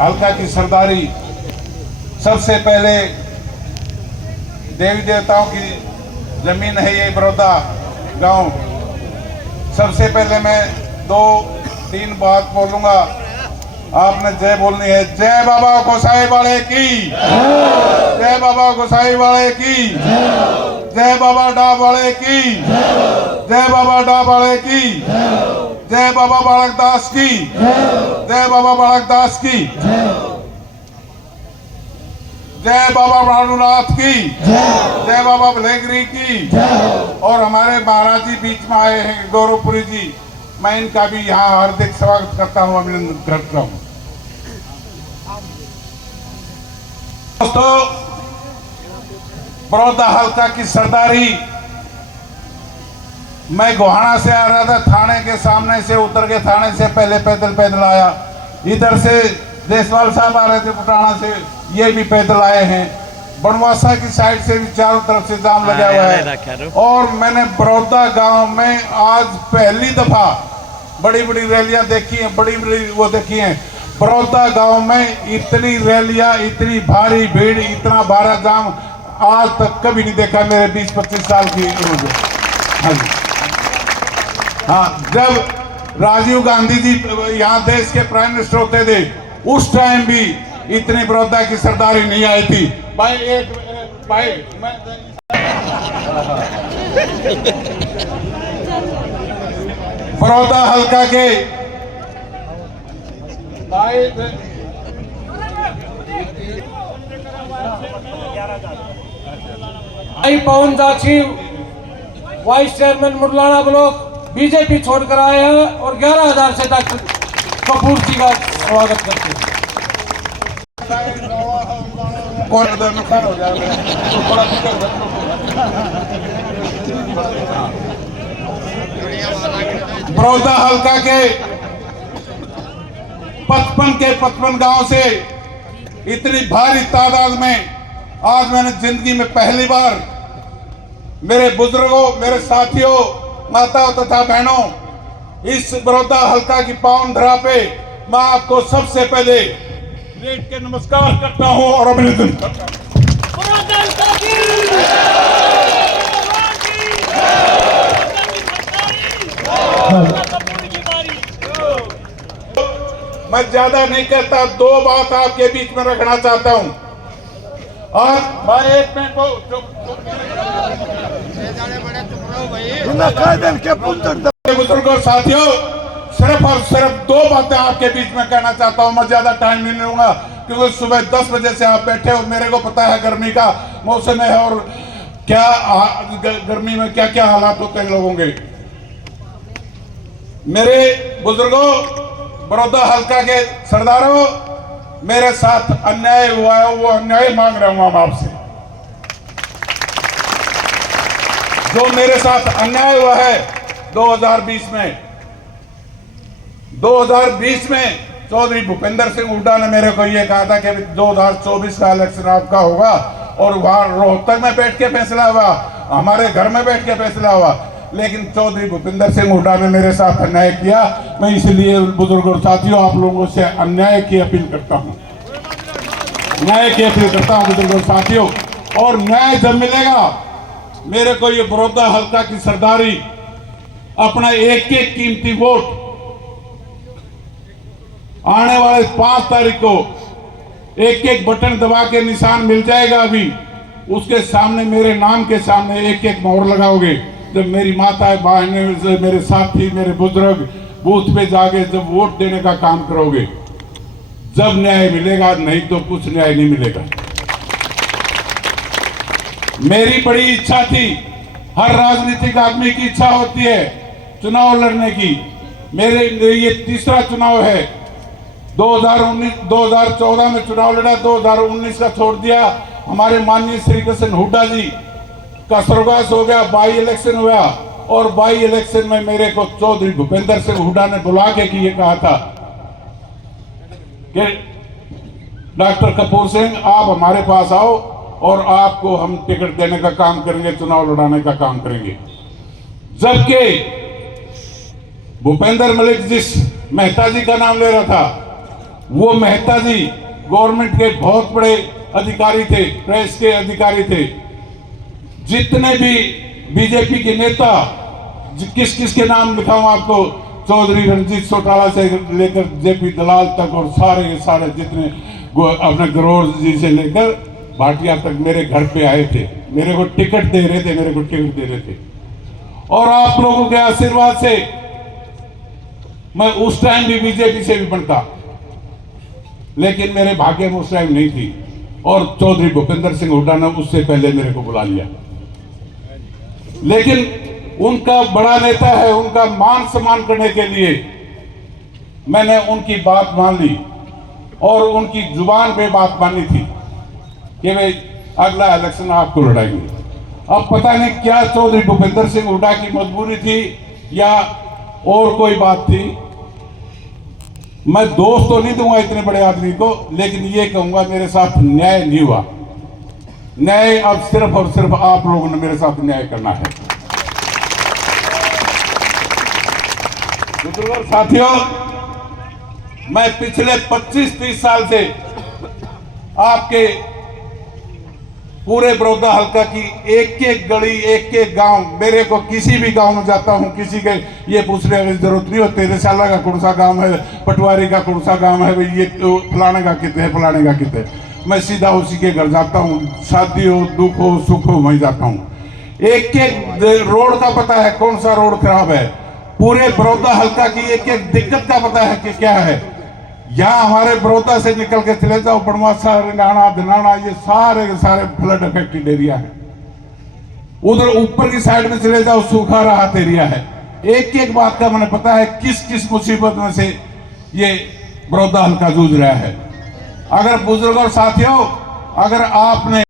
हल्का की सरदारी। सबसे पहले देवी देवताओं की जमीन है ये बड़ौदा गांव। सबसे पहले मैं 2-3 बात बोलूंगा, आपने जय बोलनी है। जय बाबा गोसाई वाले की, जय बाबा गोसाई वाले की, जय बाबा डाब वाले की, जय बाबा डाब वाले की, जय बाबा बालक दास की, जय बाबा बालक दास की, जय बाबा भानुनाथ की, जय बाबा भलेगिरी की। और हमारे महाराज जी बीच में आए हैं गौरवपुरी जी, मैं इनका भी यहाँ हार्दिक स्वागत करता हूँ, अभिनंदन करता हूँ। दोस्तों, बड़ौदा हल्का की सरदारी, मैं गोहाना से आ रहा था, थाने के सामने से उतर के थाने से पहले पैदल आया। इधर से देसवाल साहब आ रहे थे पुटाना से, ये भी पैदल आए हैं। बनवासा की साइड से भी चारों तरफ से जाम लगा हुआ है। और मैंने बड़ौदा गांव में आज पहली दफा बड़ी बड़ी रैलियां देखी हैं, बड़ी बड़ी वो देखी हैं। बड़ौदा गांव में इतनी रैलियां, इतनी भारी भीड़, इतना भारा जाम आज तक कभी नहीं देखा मेरे 20-25 साल की उम्र में। हाँ, जब राजीव गांधी जी यहाँ देश के प्राइम मिनिस्टर होते थे, उस टाइम भी इतनी बड़ौदा की सरदारी नहीं आई थी। भाई मैं बड़ौदा हल्का के भाई पवन जाची वाइस चेयरमैन मुरलाना ब्लॉक बीजेपी छोड़कर आए हैं और 11,000 से डॉक्टर कपूर जी का स्वागत करते हैं। नुकसान हो जाएगा। बड़ौदा हल्का के 55 गांव से इतनी भारी तादाद में आज मैंने जिंदगी में पहली बार मेरे बुजुर्गों, मेरे साथियों, माताओं तथा बहनों, इस बड़ौदा हल्का की पावन धरा पे मैं आपको सबसे पहले लेट के नमस्कार करता हूं और अभिनंदन करता हूं। मैं ज्यादा नहीं कहता, 2 बात आपके बीच में रखना चाहता हूं। और भाई एक मिनट को बुजुर्ग और साथियों, सिर्फ और सिर्फ 2 बातें आपके बीच में कहना चाहता हूं। मैं ज्यादा टाइम नहीं लूंगा क्योंकि सुबह 10 बजे से आप बैठे हो। मेरे को पता है गर्मी का मौसम है और क्या गर्मी में क्या क्या हालात होते हैं लोगों के। मेरे बुजुर्गों, बड़ौदा हल्का के सरदारों, मेरे साथ अन्याय हुआ है, वो अन्याय मांग रहा हूं आपसे। जो मेरे साथ अन्याय हुआ है 2020 में चौधरी भूपेंद्र सिंह हुड्डा ने मेरे को ये कहा था कि 2024 का इलेक्शन आपका होगा, और वहां रोहतक में बैठ के फैसला हुआ, हमारे घर में बैठ के फैसला हुआ। लेकिन चौधरी भूपेंद्र सिंह हुड्डा ने मेरे साथ अन्याय किया। मैं इसलिए बुजुर्ग और साथियों, आप लोगों से अन्याय की अपील करता हूं, न्याय की अपील करता हूं बुजुर्ग और साथियों। और न्याय जब मिलेगा, मेरे को ये बड़ौदा हल्का की सरदारी, अपना एक कीमती वोट आने वाले 5 तारीख को एक बटन दबा के निशान मिल जाएगा। अभी उसके सामने, मेरे नाम के सामने एक मोहर लगाओगे। जब मेरी माताएं, बहनें, मेरे साथी, मेरे बुजुर्ग बूथ पे जाके जब वोट देने का काम करोगे, जब न्याय मिलेगा, नहीं तो कुछ न्याय नहीं मिलेगा। मेरी बड़ी इच्छा थी, हर राजनीतिक आदमी की इच्छा होती है चुनाव लड़ने की। मेरे ये तीसरा चुनाव है। 2014 में चुनाव लड़ा, 2019 का छोड़ दिया। हमारे माननीय श्री कृष्ण हुड्डा जी का स्वर्गवास हो गया, बाई इलेक्शन हुआ, और बाई इलेक्शन में मेरे को चौधरी भूपेंद्र सिंह हुड्डा ने बुला के ये कहा था कि डॉक्टर कपूर सिंह, आप हमारे पास आओ और आपको हम टिकट देने का काम करेंगे, चुनाव लड़ाने का काम करेंगे। जबकि भूपेंद्र मलिक जिस मेहता जी का नाम ले रहा था, वो मेहता जी गवर्नमेंट के बहुत बड़े अधिकारी थे, प्रेस के अधिकारी थे। जितने भी बीजेपी के नेता, किस किस के नाम लिखाऊं आपको, चौधरी रणजीत चौटाला से लेकर जेपी दलाल तक और सारे के सारे जितने अपने गरोर जी से लेकर भाटिया तक मेरे घर पे आए थे, मेरे को टिकट दे रहे थे। और आप लोगों के आशीर्वाद से मैं उस टाइम भी बीजेपी से भी बनता, लेकिन मेरे भाग्य में उस टाइम नहीं थी। और चौधरी भूपेंद्र सिंह हुड्डा ने उससे पहले मेरे को बुला लिया। लेकिन उनका बड़ा नेता है, उनका मान सम्मान करने के लिए मैंने उनकी बात मान ली और उनकी जुबान पे बात मानी थी कि भाई अगला इलेक्शन आपको लड़ाएंगे। अब पता नहीं क्या चौधरी भूपेंद्र सिंह हुड्डा की मजबूरी थी या और कोई बात थी। मैं दोष तो नहीं दूंगा इतने बड़े आदमी को, लेकिन ये कहूंगा मेरे साथ न्याय नहीं हुआ। न्याय अब सिर्फ और सिर्फ आप लोगों ने मेरे साथ न्याय करना है। साथियों, मैं पिछले 25-30 साल से आपके पूरे बड़ौदा हल्का की एक एक गली, एक एक गांव, मेरे को किसी भी गांव में जाता हूं, किसी के ये पूछने की जरूरत नहीं हो तेरेशाला का कौन सा गांव है, पटवारी का कौन सा गांव है, भाई ये फलाने का कितने है, फलाने का कितने है। मैं सीधा उसी के घर जाता हूं, शादी हो, दुख हो, सुख हो, वहीं जाता हूं। एक एक रोड का पता है कौन सा रोड खराब है, पूरे बड़ौदा हल्का की एक एक दिक्कत का पता है कि क्या है। यहाँ हमारे बड़ौदा से निकल के चले जाओ, बनवासा, रिंगाना, धनाना, ये सारे के सारे फ्लड अफेक्टेड एरिया है। उधर ऊपर की साइड में चले जाओ, सूखा राहत एरिया है। एक एक बात का मैंने पता है किस किस मुसीबत में से ये बड़ौदा हल्का जूझ रहा है। अगर बुजुर्ग और साथियों, अगर आपने